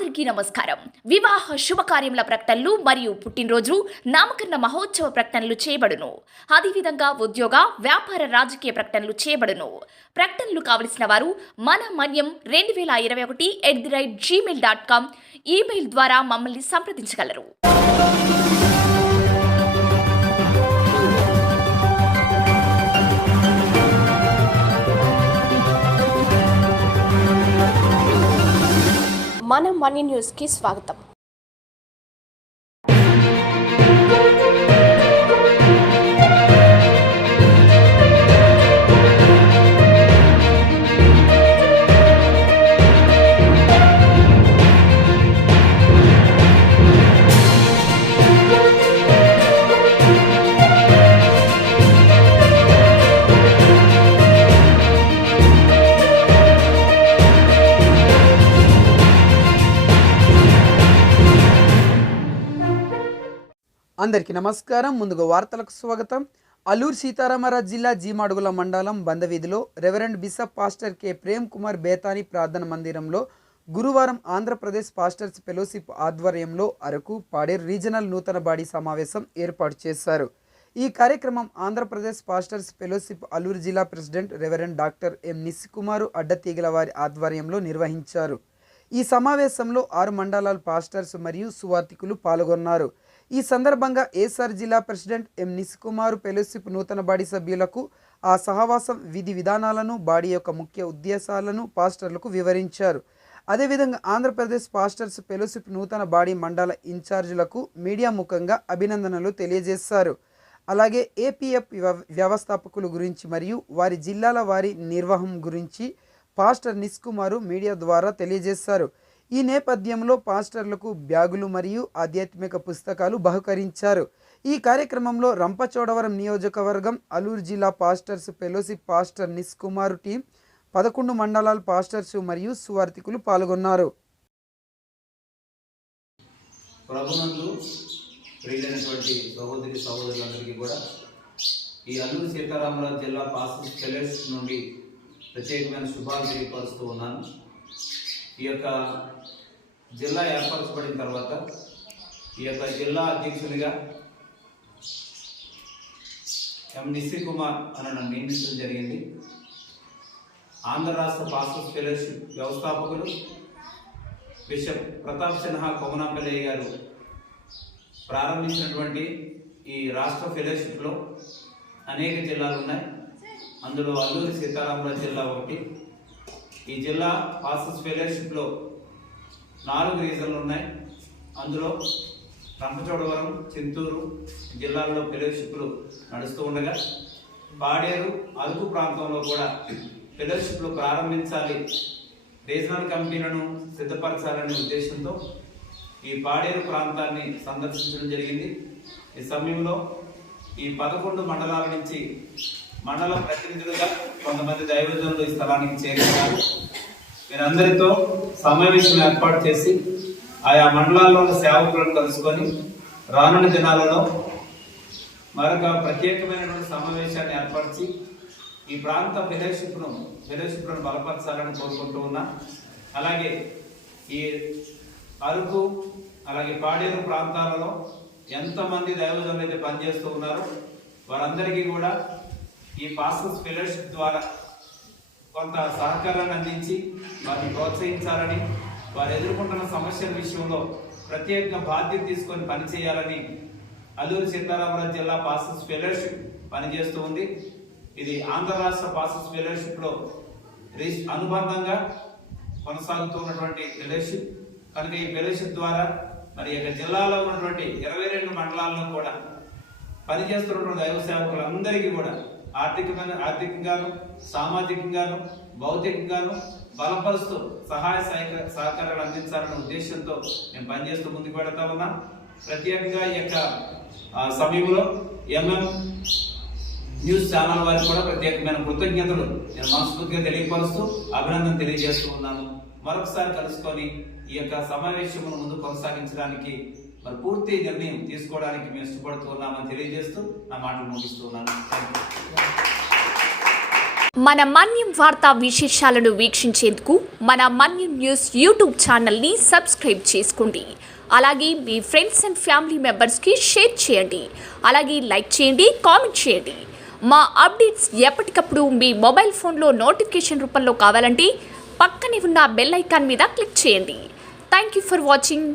అందరికీ నమస్కారం. వివాహ శుభకార్యముల ప్రకటనలు మరియు పుట్టినరోజు నామకరణ మహోత్సవ ప్రకటనలు చేయబడును. అదేవిధంగా ఉద్యోగ వ్యాపార రాజకీయ ప్రకటనలు చేయబడును. ప్రకటనలు కావలసిన వారు మన మన్యం 2021@gmail.com ఈమెయిల్ ద్వారా మమ్మల్ని సంప్రదించగలరు. మన మనీ న్యూస్కి స్వాగతం. అందరికీ నమస్కారం. ముందుగా వార్తలకు స్వాగతం. అల్లూరు సీతారామరాజు జిల్లా జీమాడుగుల మండలం బందవీధిలో reverend bishop pastor K Prem Kumar Bethany ప్రార్థన మందిరంలో గురువారం ఆంధ్రప్రదేశ్ పాస్టర్స్ ఫెలోషిప్ ఆధ్వర్యంలో అరకు పాడేరు రీజనల్ నూతన బాడీ సమావేశం ఏర్పాటు చేశారు. ఈ కార్యక్రమం ఆంధ్రప్రదేశ్ పాస్టర్స్ ఫెలోషిప్ అల్లూరు జిల్లా president reverend doctor M Nissikumar Addateegala వారి ఆధ్వర్యంలో నిర్వహించారు. ఈ సమావేశంలో 6 మండలాల పాస్టర్స్ మరియు సువార్థికులు పాల్గొన్నారు. ఈ సందర్భంగా ఏసార్ జిల్లా ప్రెసిడెంట్ ఎం నిస్సికుమారు ఫెలోషిప్ నూతన బాడీ సభ్యులకు ఆ సహవాసం విధి విధానాలను, బాడీ యొక్క ముఖ్య ఉద్దేశాలను పాస్టర్లకు వివరించారు. అదేవిధంగా ఆంధ్రప్రదేశ్ పాస్టర్స్ ఫెలోషిప్ నూతన బాడీ మండల ఇన్ఛార్జీలకు మీడియా ముఖంగా అభినందనలు తెలియజేశారు. అలాగే ఏపీఎఫ్ వ్యవస్థాపకుల గురించి మరియు వారి జిల్లాల వారి నిర్వహణ గురించి పాస్టర్ నిస్కుమారు మీడియా ద్వారా తెలియజేశారు. ఈ నేపథ్యంలో పాస్టర్లకు బ్యాగులు మరియు ఆధ్యాత్మిక పుస్తకాలు బహుకరించారు. ఈ కార్యక్రమంలో రంపచోడవరం నియోజకవర్గం అల్లూరు జిల్లా పాస్టర్స్ ఫెలోషిప్ పాస్టర్ నిస్కుమారు టీం 11 మండలాల పాస్టర్స్ మరియు సువార్థికులు పాల్గొన్నారు. ప్రభునందు ప్రియులైనటువంటి సహోదరి సహోదరులందరికీ కూడా ఈ అల్లూరు సీతారామరాజు జిల్లా పాస్టర్స్ ఫెలోషిప్ నుండి ప్రత్యేకమైన శుభాలు తెలియపరుస్తూ ఉన్నాను. ఈ యొక్క జిల్లా ఏర్పరచబడిన తర్వాత ఈ యొక్క జిల్లా అధ్యక్షునిగా ఎం నిస్సికుమార్ అని నన్ను నియమించడం జరిగింది. ఆంధ్ర రాష్ట్ర పాస్టర్స్ ఫెలోషిప్ వ్యవస్థాపకులు బిషప్ ప్రతాప్ సిన్హా కొమనాపల్లి గారు ప్రారంభించినటువంటి ఈ రాష్ట్ర ఫెలోషిప్లో అనేక జిల్లాలు ఉన్నాయి. అందులో అల్లూరి సీతారామరాజు జిల్లా ఒకటి. ఈ జిల్లా పాస్టర్స్ ఫెలోషిప్లో 4 రీజన్లు ఉన్నాయి. అందులో రంపచోడవరం, చింతూరు జిల్లాల్లో ఫెలోషిప్లు నడుస్తూ ఉండగా పాడేరు, అరకు ప్రాంతంలో కూడా ఫెలోషిప్లు ప్రారంభించాలి, రీజనల్ కమిటీలను సిద్ధపరచాలనే ఉద్దేశంతో ఈ పాడేరు ప్రాంతాన్ని సందర్శించడం జరిగింది. ఈ సమయంలో ఈ 11 మండలాల నుంచి మండల ప్రతినిధులుగా కొంతమంది దైవజనులు ఈ స్థలానికి చేరుకున్నారు. వీరందరితో సమావేశం ఏర్పాటు చేసి ఆయా మండలాల్లో ఉన్న సేవకులను కలుసుకొని రానున్న దినాలలో మరొక ప్రత్యేకమైనటువంటి సమావేశాన్ని ఏర్పరిచి ఈ ప్రాంత ఫెలోషిప్లను బలపరచాలని కోరుకుంటూ ఉన్నా. అలాగే ఈ అరకు అలాగే పాడేరు ప్రాంతాలలో ఎంతమంది దైవజనులు అయితే పనిచేస్తూ ఉన్నారో వారందరికీ కూడా ఈ పాస్టర్స్ ఫెలోషిప్ ద్వారా కొంత సహకారాన్ని అందించి వారిని ప్రోత్సహించాలని, వారు ఎదుర్కొంటున్న సమస్యల విషయంలో ప్రత్యేకంగా బాధ్యత తీసుకొని పనిచేయాలని అల్లూరు సీతారామరాజు జిల్లా పాస్టర్స్ ఫెలోషిప్ పనిచేస్తూ ఉంది. ఇది ఆంధ్ర రాష్ట్ర పాస్టర్స్ ఫెలోషిప్లో అనుబంధంగా కొనసాగుతున్నటువంటి ఫెలోషిప్ కనుక ఈ ఫెలోషిప్ ద్వారా మరి యొక్క జిల్లాలో ఉన్నటువంటి 22 మండలాల్లో కూడా పనిచేస్తున్నటువంటి దైవ సేవకులందరికీ కూడా ఆర్థికంగాను, సామాజికంగాను, భౌతికంగాను బలపరుస్తూ సహాయ సహకారాలు అందించాలనే ఉద్దేశంతో మేము పనిచేస్తూ ముందుకు పెడతా ఉన్నాం. ప్రత్యేకంగా ఈ యొక్క సమయంలో ఎంఎం న్యూస్ ఛానల్ వారికి కూడా ప్రత్యేకమైన కృతజ్ఞతలు నేను మనస్ఫూర్తిగా తెలియపరుస్తూ అభినందన తెలియజేస్తూ ఉన్నాను. మరొకసారి కలుసుకొని ఈ యొక్క సమావేశమును ముందు కొనసాగించడానికి మరి పూర్తి నిర్ణయం తీసుకోవడానికి మేము ఇష్టపడుతూ ఉన్నామని తెలియజేస్తూ నా మాటలు ముగిస్తూ ఉన్నాను. మన మన్యం వార్తా విశేషాలను వీక్షించేందుకు మన మన్యం న్యూస్ యూట్యూబ్ ఛానల్ని సబ్స్క్రైబ్ చేసుకోండి. అలాగే మీ ఫ్రెండ్స్ అండ్ ఫ్యామిలీ మెంబర్స్కి షేర్ చేయండి. అలాగే లైక్ చేయండి, కామెంట్ చేయండి. మా అప్డేట్స్ ఎప్పటికప్పుడు మీ మొబైల్ ఫోన్లో నోటిఫికేషన్ రూపంలో కావాలంటే పక్కనే ఉన్న బెల్ ఐకాన్ మీద క్లిక్ చేయండి. Thank you for watching.